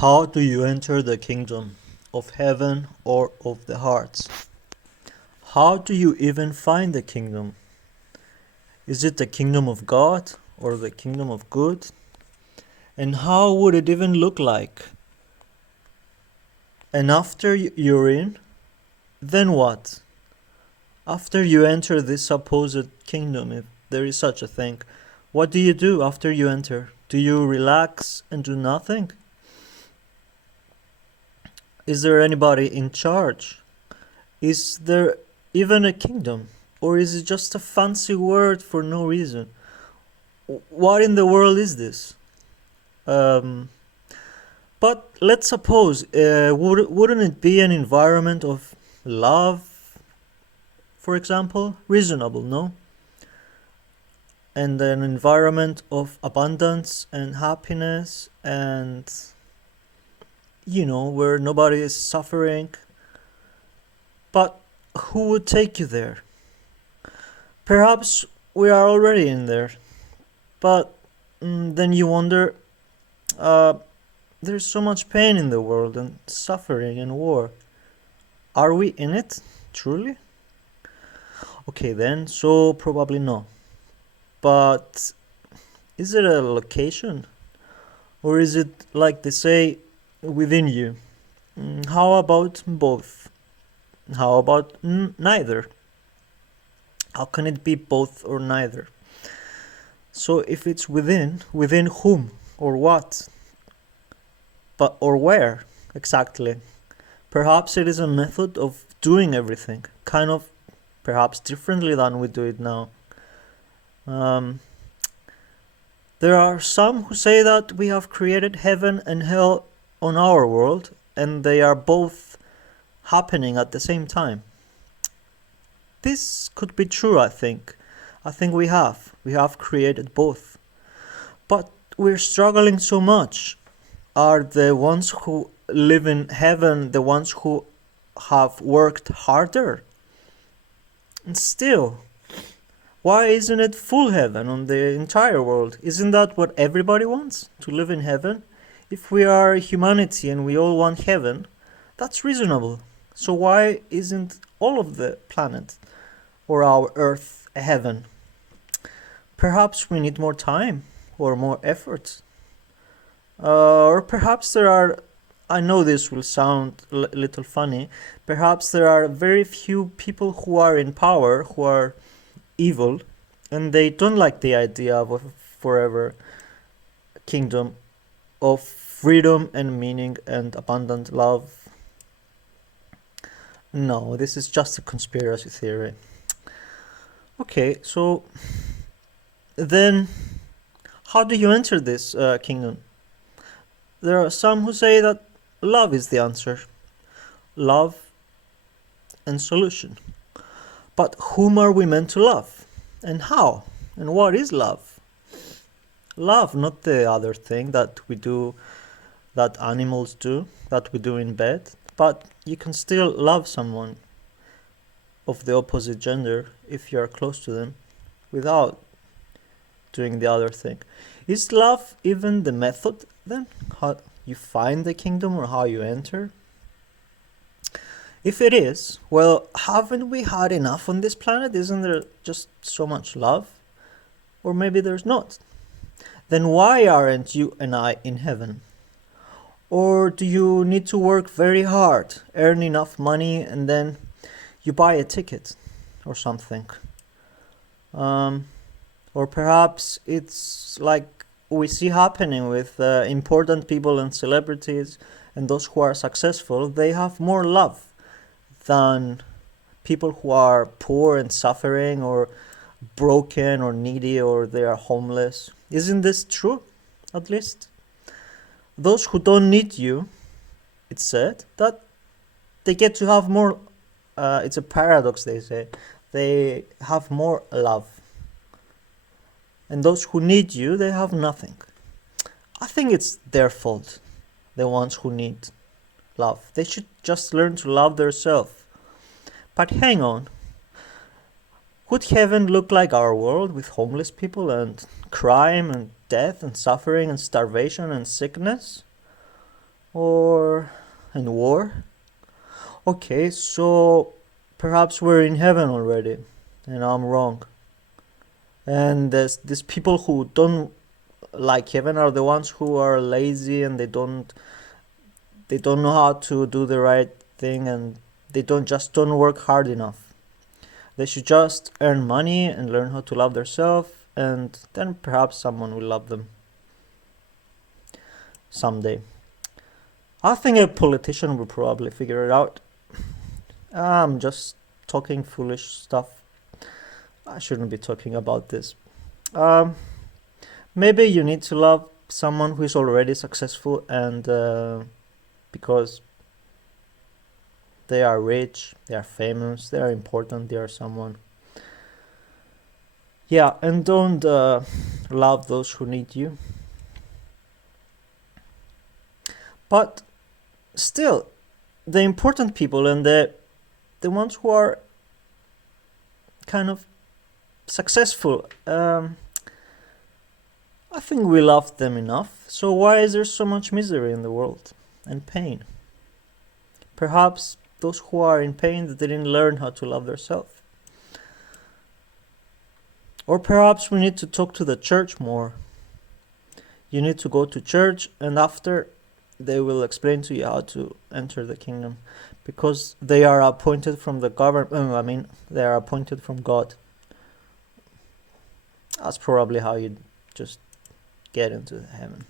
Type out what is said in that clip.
How do you enter the kingdom of heaven or of the hearts? How do you even find the kingdom? Is it the kingdom of God or the kingdom of good? And how would it even look like? And after you're in, then what? After you enter this supposed kingdom, if there is such a thing, what do you do after you enter? Do you relax and do nothing? Is there anybody in charge? Is there even a kingdom? Or is it just a fancy word for no reason? What in the world is this? But let's suppose, wouldn't it be an environment of love, for example? Reasonable, no? And an environment of abundance and happiness and, where nobody is suffering. But who would take you there? Perhaps we are already in there. But then you wonder, there's so much pain in the world and suffering and war. Are we in it, truly? Okay then, so probably no. But is it a location? Or is it, like they say, within you? How about both? How about neither? How can it be both or neither? So if it's within whom or what? But or where exactly? Perhaps it is a method of doing everything, kind of perhaps differently than we do it now. There are some who say that we have created heaven and hell on our world, and they are both happening at the same time. This could be true, I think. I think we have created both. But we're struggling so much. Are the ones who live in heaven the ones who have worked harder? And still, why isn't it full heaven on the entire world? Isn't that what everybody wants? To live in heaven? If we are humanity and we all want heaven, that's reasonable. So why isn't all of the planet or our earth a heaven? Perhaps we need more time or more effort. Or perhaps there are, I know this will sound a little funny, perhaps there are very few people who are in power, who are evil, and they don't like the idea of a forever kingdom of freedom and meaning and abundant love. No, this is just a conspiracy theory. Okay, so then how do you enter this kingdom? There are some who say that love is the answer. Love and solution. But whom are we meant to love? And how? And what is love? Love, not the other thing that we do, that animals do, that we do in bed. But you can still love someone of the opposite gender if you are close to them without doing the other thing. Is love even the method then? How you find the kingdom or how you enter? If it is, well, haven't we had enough on this planet? Isn't there just so much love? Or maybe there's not. Then why aren't you and I in heaven? Or do you need to work very hard, earn enough money, and then you buy a ticket or something? Or perhaps it's like we see happening with important people and celebrities and those who are successful. They have more love than people who are poor and suffering or broken or needy or they are homeless. Isn't this true, at least? Those who don't need you, it's said, that they get to have more, it's a paradox they say, they have more love. And those who need you, they have nothing. I think it's their fault, the ones who need love. They should just learn to love themselves. But hang on. Would heaven look like our world with homeless people and crime and death and suffering and starvation and sickness? or in war? Okay, so perhaps we're in heaven already, and I'm wrong. And these people who don't like heaven are the ones who are lazy and they don't know how to do the right thing, and they don't work hard enough. They should just earn money and learn how to love themselves, and then perhaps someone will love them someday. I think a politician will probably figure it out. I'm just talking foolish stuff. I shouldn't be talking about this. Um, Maybe you need to love someone who is already successful, and because they are rich, they are famous, they are important, they are someone. Yeah, and don't love those who need you. But still, the important people and the ones who are kind of successful, I think we love them enough. So why is there so much misery in the world and pain? Perhaps those who are in pain, they didn't learn how to love themselves. Or perhaps we need to talk to the church more. You need to go to church, and after they will explain to you how to enter the kingdom, because they are appointed from the government. They are appointed from God. That's probably how you just get into heaven.